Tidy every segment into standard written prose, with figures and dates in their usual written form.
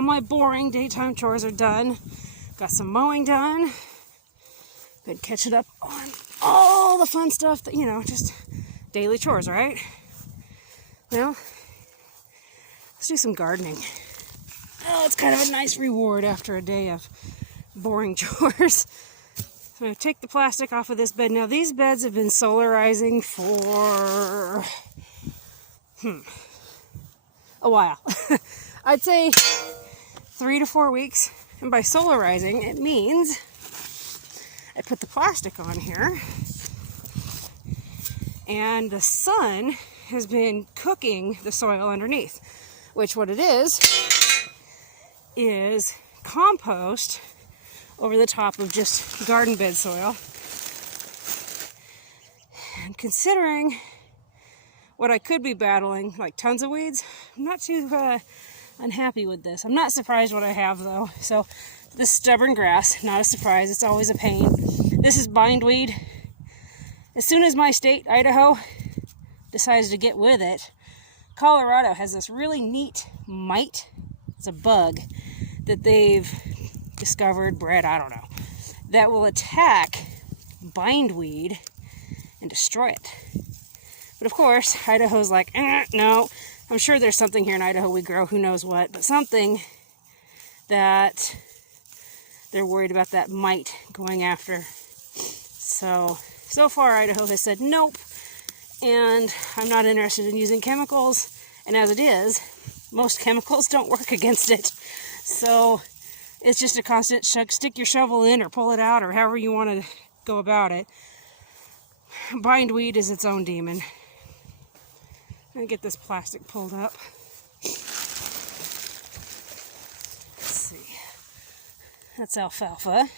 all my boring daytime chores are done. Got some mowing done. Been catching up on all the fun stuff that, just daily chores, right? Well, let's do some gardening. Oh, it's kind of a nice reward after a day of boring chores. So I'm going to take the plastic off of this bed. Now, these beds have been solarizing for a while. I'd say 3 to 4 weeks. And by solarizing, it means I put the plastic on here and the sun has been cooking the soil underneath, which what it is compost over the top of just garden bed soil. And considering what I could be battling, like tons of weeds, I'm not too unhappy with this. I'm not surprised what I have though. So this stubborn grass, not a surprise, it's always a pain. This is bindweed. As soon as my state, Idaho, decides to get with it, Colorado has this really neat mite. It's a bug that they've discovered, bred, I don't know, that will attack bindweed and destroy it. But of course, Idaho's like, no. I'm sure there's something here in Idaho we grow, who knows what, but something that they're worried about that mite going after. So far Idaho has said nope, and I'm not interested in using chemicals, and as it is, most chemicals don't work against it. So it's just a constant stick your shovel in or pull it out or however you want to go about it. Bindweed is its own demon. I'm going to get this plastic pulled up. Let's see. That's alfalfa.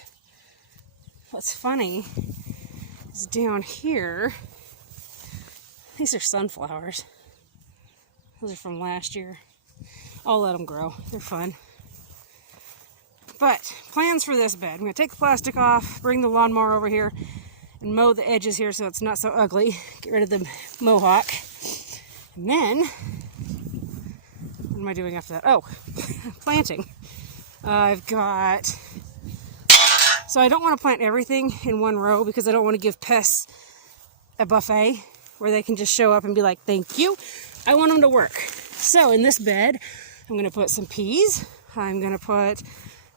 What's funny is down here, these are sunflowers. Those are from last year. I'll let them grow. They're fun. But plans for this bed. I'm going to take the plastic off, bring the lawnmower over here, and mow the edges here so it's not so ugly. Get rid of the mohawk. And then, what am I doing after that? Oh, planting. I've got, so I don't want to plant everything in one row because I don't want to give pests a buffet where they can just show up and be like, thank you. I want them to work. So in this bed, I'm going to put some peas. I'm going to put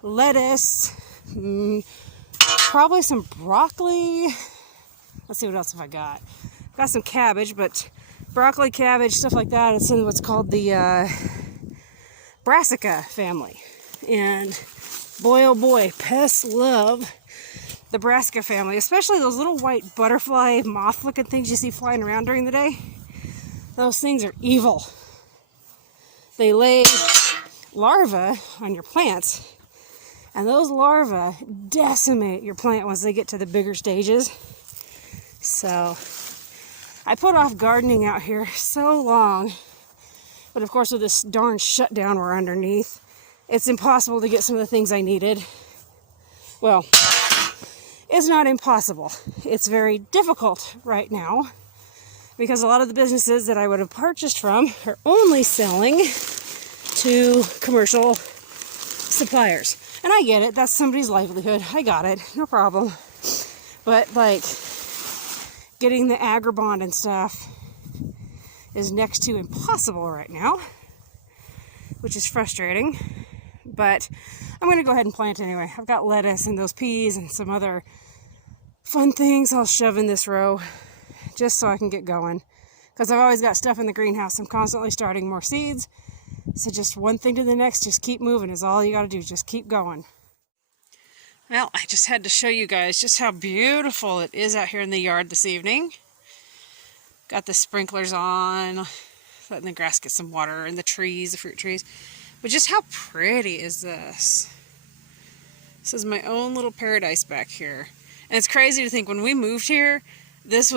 lettuce, probably some broccoli. Let's see what else have I got. I've got some cabbage, but broccoli, cabbage, stuff like that. It's in what's called the brassica family. And boy, oh boy, pests love the brassica family, especially those little white butterfly moth-looking things you see flying around during the day. Those things are evil. They lay larvae on your plants, and those larvae decimate your plant once they get to the bigger stages. So I put off gardening out here so long, but of course with this darn shutdown we're underneath, it's impossible to get some of the things I needed. Well, it's not impossible. It's very difficult right now because a lot of the businesses that I would have purchased from are only selling to commercial suppliers. And I get it, that's somebody's livelihood. I got it, no problem. But like, getting the agribond and stuff is next to impossible right now, which is frustrating. But I'm going to go ahead and plant anyway. I've got lettuce and those peas and some other fun things I'll shove in this row just so I can get going. Because I've always got stuff in the greenhouse. I'm constantly starting more seeds. So just one thing to the next, just keep moving is all you got to do. Just keep going. Well, I just had to show you guys just how beautiful it is out here in the yard this evening. Got the sprinklers on, letting the grass get some water, and the trees, the fruit trees. But just how pretty is this? This is my own little paradise back here. And it's crazy to think when we moved here, this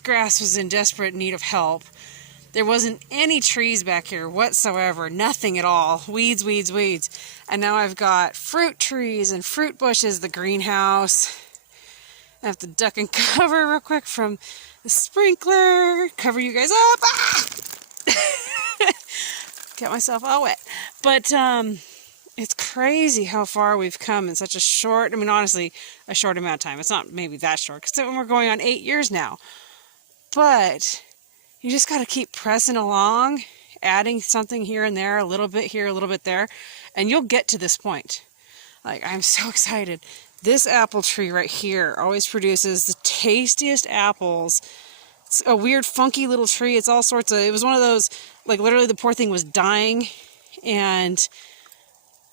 grass was in desperate need of help. There wasn't any trees back here whatsoever, nothing at all. Weeds, weeds, weeds. And now I've got fruit trees and fruit bushes, the greenhouse. I have to duck and cover real quick from the sprinkler. Cover you guys up. Ah! Get myself all wet. But it's crazy how far we've come in such a short, I mean, honestly, a short amount of time. It's not maybe that short, because we're going on 8 years now. But you just got to keep pressing along, adding something here and there, a little bit here, a little bit there, and you'll get to this point. Like, I'm so excited. This apple tree right here always produces the tastiest apples. It's a weird, funky little tree. It's all sorts of, it was one of those, like, literally the poor thing was dying, and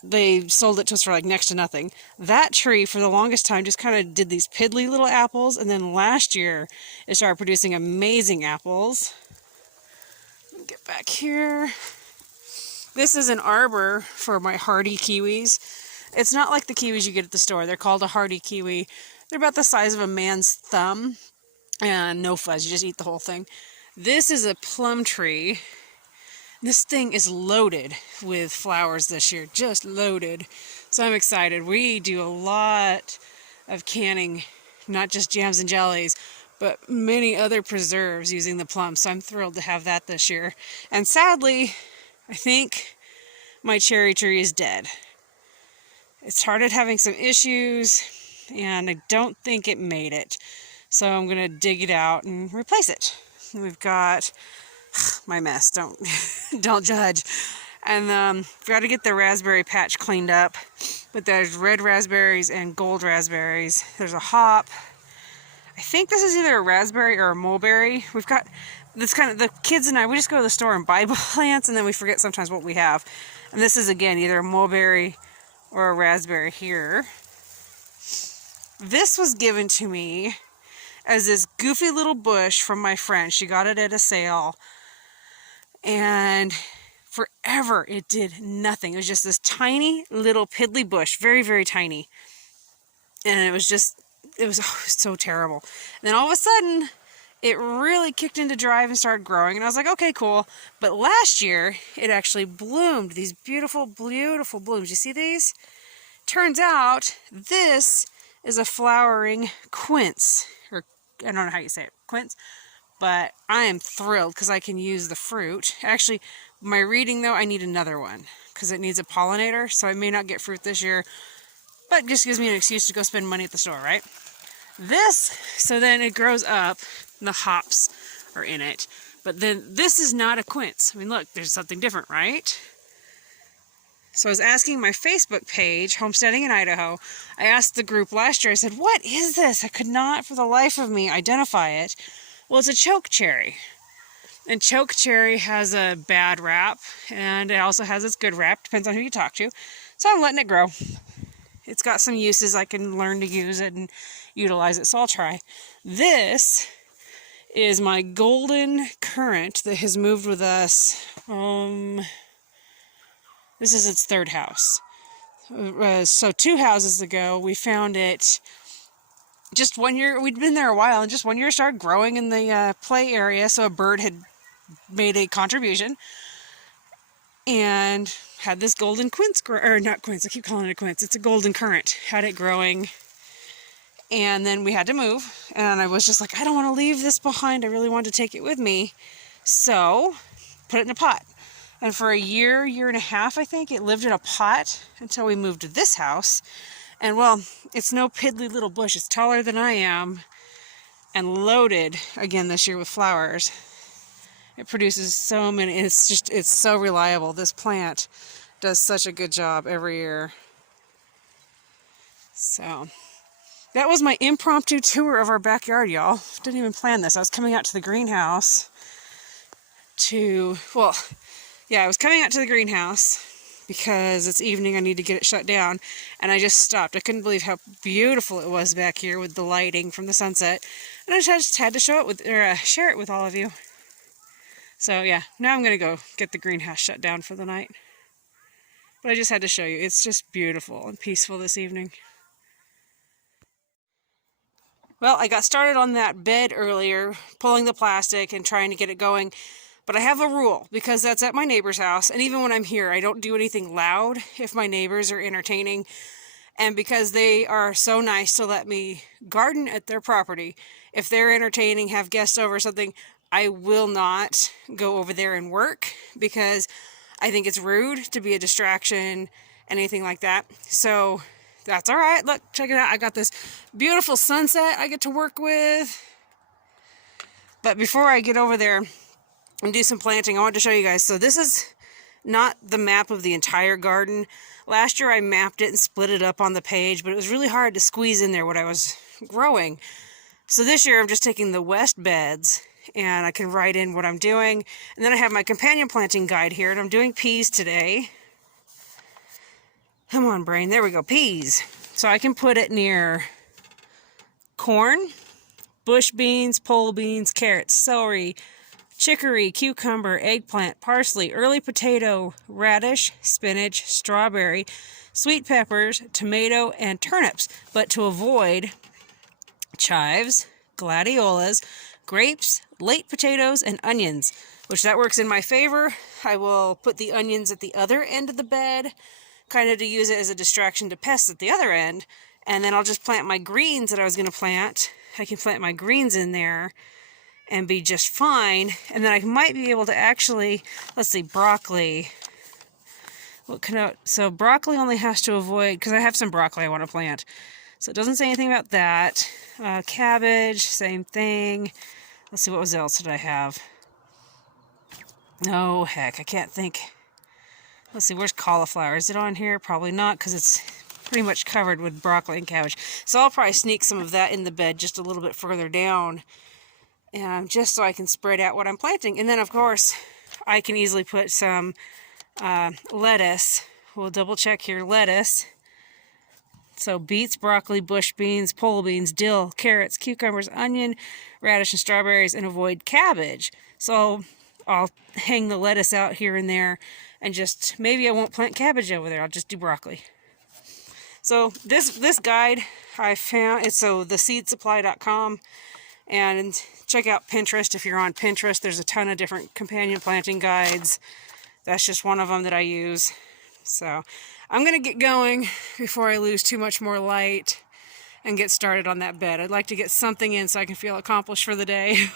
they sold it to us for like next to nothing. That tree for the longest time just kind of did these piddly little apples, and then last year it started producing amazing apples. Let me get back here. This is an arbor for my hardy kiwis. It's not like the kiwis you get at the store. They're called a hardy kiwi. They're about the size of a man's thumb, and no fuzz, you just eat the whole thing. This is a plum tree. This thing is loaded with flowers this year, just loaded. So I'm excited. We do a lot of canning, not just jams and jellies, but many other preserves using the plum. So I'm thrilled to have that this year. And sadly, I think my cherry tree is dead. It started having some issues, and I don't think it made it. So I'm going to dig it out and replace it. And we've got my mess, don't judge. And we've got to get the raspberry patch cleaned up. But there's red raspberries and gold raspberries. There's a hop. I think this is either a raspberry or a mulberry. We've got this kind of, the kids and I, we just go to the store and buy plants, and then we forget sometimes what we have. And this is, again, either a mulberry or a raspberry here. This was given to me as this goofy little bush from my friend. She got it at a sale. And forever it did nothing. It was just this tiny little piddly bush, very, very tiny. And it was so terrible. And then all of a sudden, it really kicked into drive and started growing. And I was like, okay, cool. But last year, it actually bloomed. These beautiful, beautiful blooms. You see these? Turns out, this is a flowering quince. Or, I don't know how you say it. Quince. But I am thrilled because I can use the fruit. Actually, my reading, though, I need another one because it needs a pollinator. So I may not get fruit this year. But it just gives me an excuse to go spend money at the store, right? So then it grows up, and the hops are in it. But then this is not a quince. I mean, look, there's something different, right? So I was asking my Facebook page, Homesteading in Idaho. I asked the group last year, I said, what is this? I could not for the life of me identify it. Well, it's a choke cherry. And choke cherry has a bad rap, and it also has its good rap, depends on who you talk to. So I'm letting it grow. It's got some uses. I can learn to use it and utilize it, so I'll try. This is my golden currant that has moved with us. This is its third house. So 2 houses ago, we found it. Just 1 year, we'd been there a while, and just 1 year it started growing in the play area, so a bird had made a contribution and had this golden quince, or not quince, I keep calling it a quince, it's a golden currant, had it growing, and then we had to move, and I was just like, I don't want to leave this behind, I really wanted to take it with me, so put it in a pot, and for a year, year and a half, I think, it lived in a pot until we moved to this house. And well, it's no piddly little bush. It's taller than I am and loaded again this year with flowers. It produces so many. It's so reliable. This plant does such a good job every year. So that was my impromptu tour of our backyard, y'all. Didn't even plan this. I was coming out to the greenhouse I was coming out to the greenhouse because it's evening, I need to get it shut down, and I just stopped. I couldn't believe how beautiful it was back here with the lighting from the sunset, and I just had to share it with all of you. So yeah, now I'm going to go get the greenhouse shut down for the night. But I just had to show you, it's just beautiful and peaceful this evening. Well, I got started on that bed earlier, pulling the plastic and trying to get it going. But I have a rule, because that's at my neighbor's house, and even when I'm here, I don't do anything loud if my neighbors are entertaining, and because they are so nice to let me garden at their property, if they're entertaining, have guests over or something, I will not go over there and work, because I think it's rude to be a distraction, anything like that. So that's all right. Look, check it out. I got this beautiful sunset I get to work with. But before I get over there and do some planting, I want to show you guys. So this is not the map of the entire garden. Last year I mapped it and split it up on the page, but it was really hard to squeeze in there what I was growing. So this year I'm just taking the west beds and I can write in what I'm doing. And then I have my companion planting guide here, and I'm doing peas today. Come on, brain. There we go. Peas. So I can put it near corn, bush beans, pole beans, carrots, celery, chicory, cucumber, eggplant, parsley, early potato, radish, spinach, strawberry, sweet peppers, tomato, and turnips. But to avoid chives, gladiolas, grapes, late potatoes, and onions, which that works in my favor. I will put the onions at the other end of the bed, kind of to use it as a distraction to pests at the other end. And then I'll just plant my greens that I was going to plant. I can plant my greens in there and be just fine. And then I might be able to actually, let's see, broccoli. So broccoli only has to avoid, because I have some broccoli I want to plant. So it doesn't say anything about that. Cabbage, same thing. Let's see, what else did I have? Oh, heck, I can't think. Let's see, where's cauliflower? Is it on here? Probably not, because it's pretty much covered with broccoli and cabbage. So I'll probably sneak some of that in the bed just a little bit further down, just so I can spread out what I'm planting. And then, of course, I can easily put some lettuce. We'll double check here. Lettuce. So beets, broccoli, bush beans, pole beans, dill, carrots, cucumbers, onion, radish, and strawberries, and avoid cabbage. So I'll hang the lettuce out here and there, and just, maybe I won't plant cabbage over there. I'll just do broccoli. So this guide I found, it's so theseedsupply.com, and check out Pinterest if you're on Pinterest. There's a ton of different companion planting guides. That's just one of them that I use. So I'm going to get going before I lose too much more light and get started on that bed. I'd like to get something in so I can feel accomplished for the day.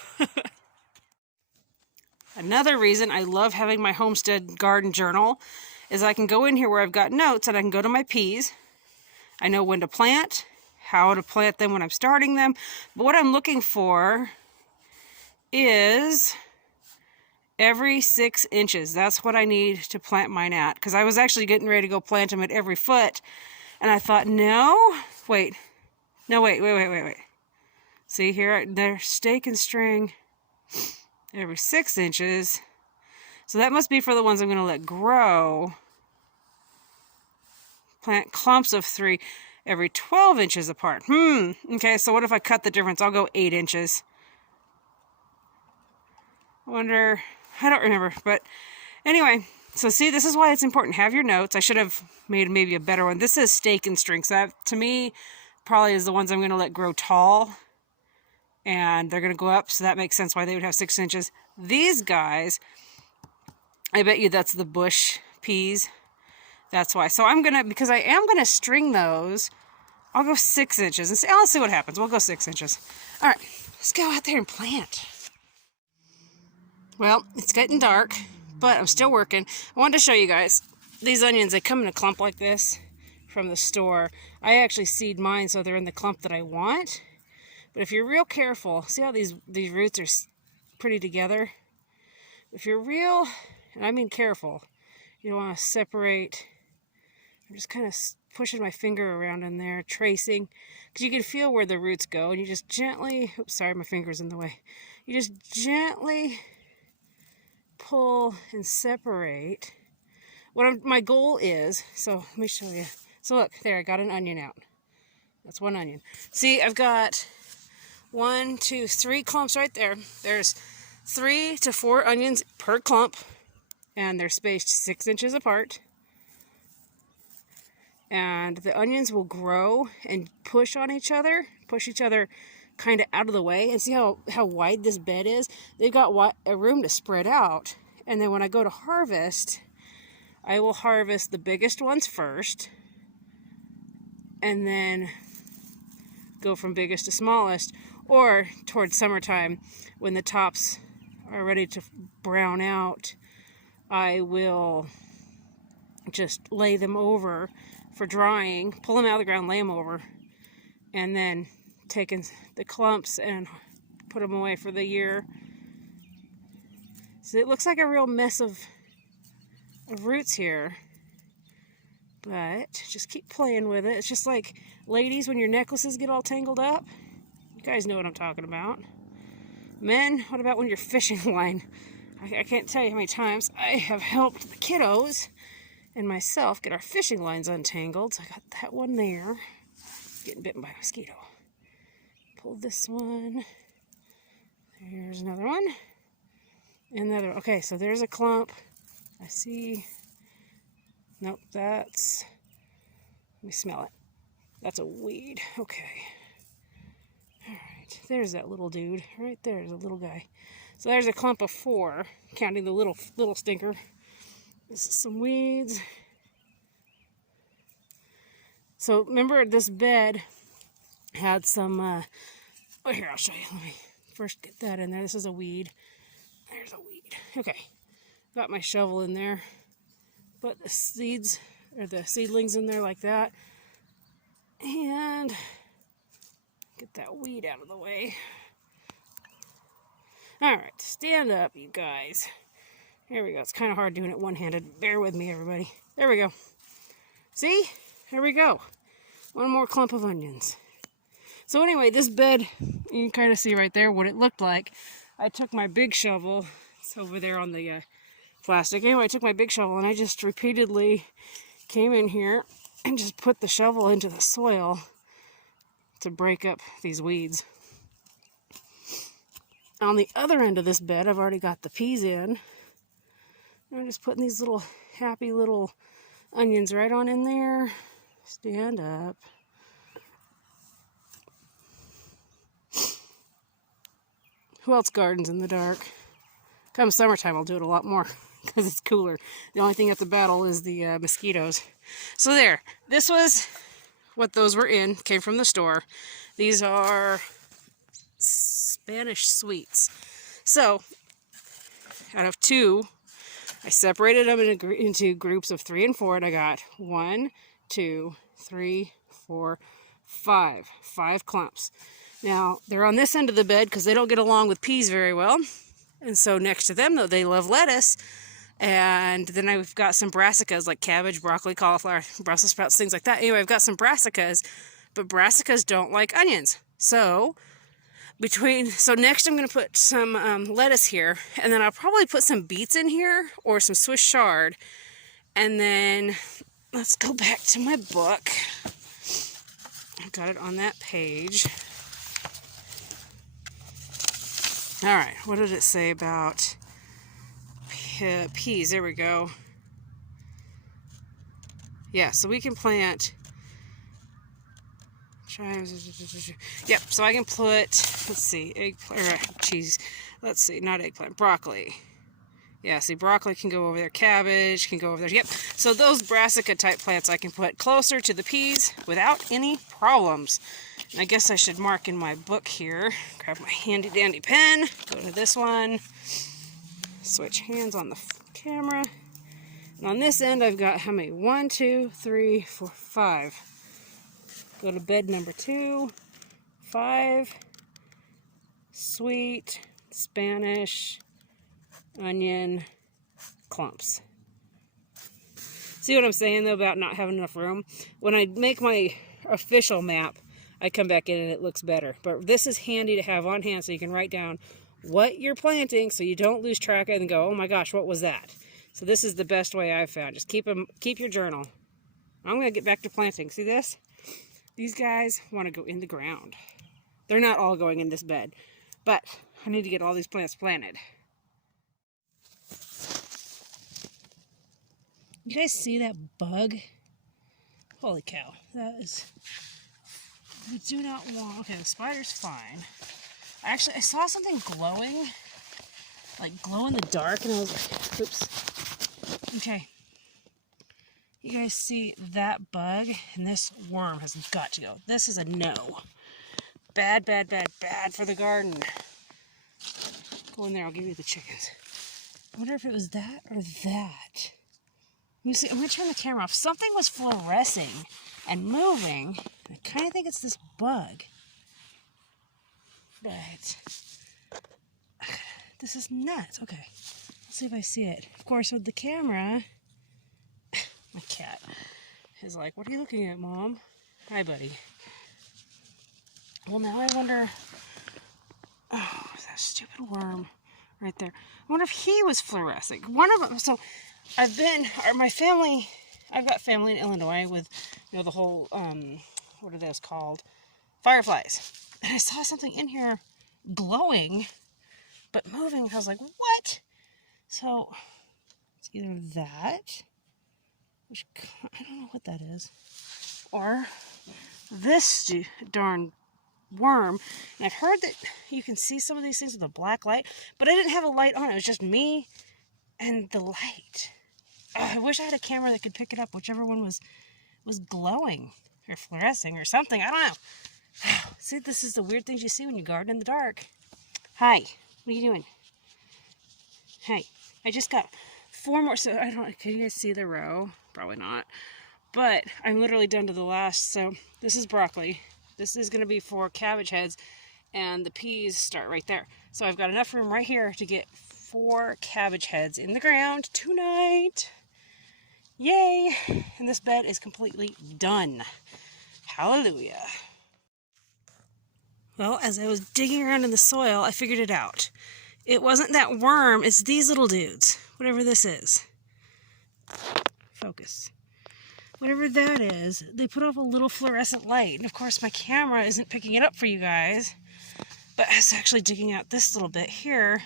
Another reason I love having my homestead garden journal is I can go in here where I've got notes, and I can go to my peas. I know when to plant, how to plant them when I'm starting them. But what I'm looking for is every 6 inches. That's what I need to plant mine at. Because I was actually getting ready to go plant them at every foot. And I thought, wait. See here, they're stake and string every 6 inches. So that must be for the ones I'm going to let grow. Plant clumps of 3 every 12 inches apart. Okay, so what if I cut the difference? I'll go 8 inches. I wonder, I don't remember, but anyway, so see, this is why it's important. Have your notes. I should have made maybe a better one. This is stake and string, so that, to me, probably is the ones I'm going to let grow tall, and they're going to go up, so that makes sense why they would have 6 inches. These guys, I bet you that's the bush peas. That's why. So I'm going to, because I am going to string those, I'll go 6 inches, and see, let's see what happens. We'll go 6 inches. All right, let's go out there and plant. Well, it's getting dark, but I'm still working. I wanted to show you guys these onions. They come in a clump like this from the store. I actually seed mine so they're in the clump that I want. But if you're real careful, see how these roots are pretty together? If you're real, and I mean careful, you want to separate. I'm just kind of pushing my finger around in there, tracing, because you can feel where the roots go, and you just gently, oops, sorry, my finger's in the way. You just gently pull and separate. My goal is, so let me show you. So look, there, I got an onion out. That's one onion. See, I've got 1, 2, 3 clumps right there. There's 3 to 4 onions per clump, and they're spaced 6 inches apart. And the onions will grow and push each other kind of out of the way. And see how wide this bed is? They've got a room to spread out. And then when I go to harvest, I will harvest the biggest ones first, and then go from biggest to smallest. Or towards summertime, when the tops are ready to brown out, I will just lay them over for drying, pull them out of the ground, lay them over, and then taking the clumps and put them away for the year. So it looks like a real mess of roots here, but just keep playing with it. It's just like, ladies, when your necklaces get all tangled up. You guys know what I'm talking about. Men, what about when your fishing line? I can't tell you how many times I have helped the kiddos and myself get our fishing lines untangled. So I got that one there. Getting bitten by a mosquito. Pull this one. There's another one. Another. Okay, so there's a clump. I see. Nope, that's. Let me smell it. That's a weed. Okay. All right. There's that little dude. Right there's a little guy. So there's a clump of 4, counting the little stinker. This is some weeds. So remember, this bed had some. Oh, here, I'll show you. Let me first get that in there. This is a weed. There's a weed. Okay. Got my shovel in there. Put the seeds, or the seedlings in there like that. And get that weed out of the way. Alright, stand up, you guys. Here we go. It's kind of hard doing it one-handed. Bear with me, everybody. There we go. See? There we go. One more clump of onions. So anyway, this bed, you can kind of see right there what it looked like. I took my big shovel. It's over there on the plastic. Anyway, I took my big shovel and I just repeatedly came in here and just put the shovel into the soil to break up these weeds. On the other end of this bed, I've already got the peas in. I'm just putting these little happy little onions right on in there. Stand up. Who else gardens in the dark? Come summertime, I'll do it a lot more because it's cooler. The only thing at the battle is the mosquitoes. So there, this was what those were in. Came from the store. These are Spanish sweets. So, out of 2, I separated them into groups of 3 and 4, and I got 1, 2, 3, 4, 5. 5 clumps. Now, they're on this end of the bed because they don't get along with peas very well. And so next to them, though, they love lettuce. And then I've got some brassicas like cabbage, broccoli, cauliflower, Brussels sprouts, things like that. Anyway, I've got some brassicas, but brassicas don't like onions. So next I'm going to put some lettuce here, and then I'll probably put some beets in here or some Swiss chard. And then let's go back to my book. I've got it on that page. All right, what did it say about peas? There we go. Yeah, so we can plant. Yep, so I can put, let's see, not eggplant, broccoli. Yeah, see, broccoli can go over there, cabbage can go over there. Yep, so those brassica type plants I can put closer to the peas without any problems. And I guess I should mark in my book here. Grab my handy dandy pen, go to this one, switch hands on the camera. And on this end, I've got how many? 1, 2, 3, 4, 5. Go to bed number 2, 5, sweet, Spanish, onion, clumps. See what I'm saying, though, about not having enough room? When I make my official map, I come back in and it looks better. But this is handy to have on hand so you can write down what you're planting so you don't lose track of it and go, oh my gosh, what was that? So this is the best way I've found. Just keep your journal. I'm going to get back to planting. See this? These guys want to go in the ground. They're not all going in this bed, but I need to get all these plants planted. You guys see that bug? Holy cow. That is... We do not want... Okay, the spider's fine. I saw something glowing. Like glow in the dark, and I was like, oops. Okay. You guys see that bug? And this worm has got to go. This is a no. Bad, bad, bad, bad for the garden. Go in there, I'll give you the chickens. I wonder if it was that or that. Let me see. I'm going to turn the camera off. Something was fluorescing and moving. I kind of think it's this bug. But this is nuts. Okay. Let's see if I see it. Of course, with the camera, my cat is like, what are you looking at, Mom? Hi, buddy. Well, now I wonder... Oh, that stupid worm right there. I wonder if he was fluorescent. One of them... So, I've got family in Illinois with, the whole, what are those called? Fireflies. And I saw something in here glowing, but moving. I was like, what? So, it's either that, which I don't know what that is, or this darn worm. And I've heard that you can see some of these things with a black light, but I didn't have a light on. It was just me and the light. I wish I had a camera that could pick it up, whichever one was glowing or fluorescing or something. I don't know. See, this is the weird things you see when you garden in the dark. Hi, what are you doing? Hey, I just got 4 more. So I don't. Can you guys see the row? Probably not. But I'm literally done to the last. So this is broccoli. This is going to be for cabbage heads, and the peas start right there. So I've got enough room right here to get 4 cabbage heads in the ground tonight. Yay! And this bed is completely done. Hallelujah. Well, as I was digging around in the soil, I figured it out. It wasn't that worm, it's these little dudes. Whatever this is. Focus. Whatever that is, they put off a little fluorescent light. And of course my camera isn't picking it up for you guys. But I was actually digging out this little bit here.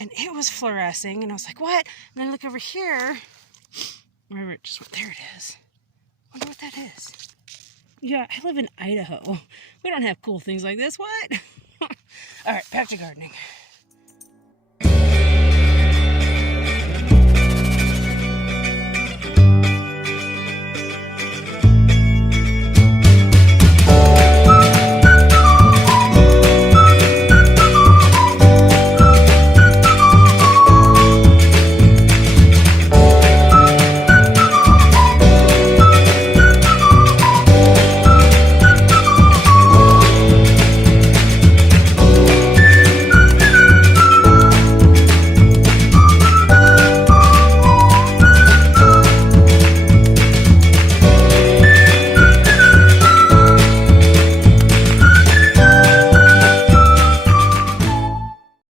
And it was fluorescing. And I was like, what? And then I look over here. Remember, it just went, there it is. I wonder what that is. Yeah, I live in Idaho. We don't have cool things like this. What? All right, back to gardening.